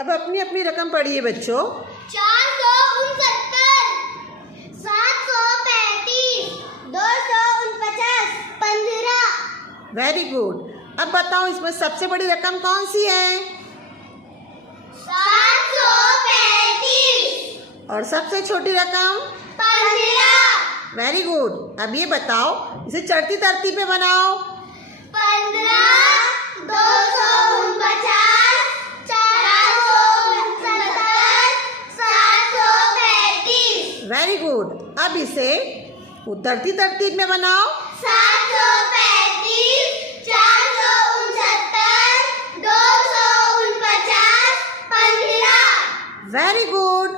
अब अपनी अपनी रकम पढ़िए बच्चों। 469, 735, 249, 15। Very good. अब बताओ इसमें सबसे बड़ी रकम कौन सी है? 735। और सबसे छोटी रकम? 15। Very good. अब ये बताओ, इसे चढ़ती तरतीब में बनाओ। 15, 249, 469, 735। Very good. अब इसे उतरती तरतीब में बनाओ। 735, 469, 249, 15। Very good.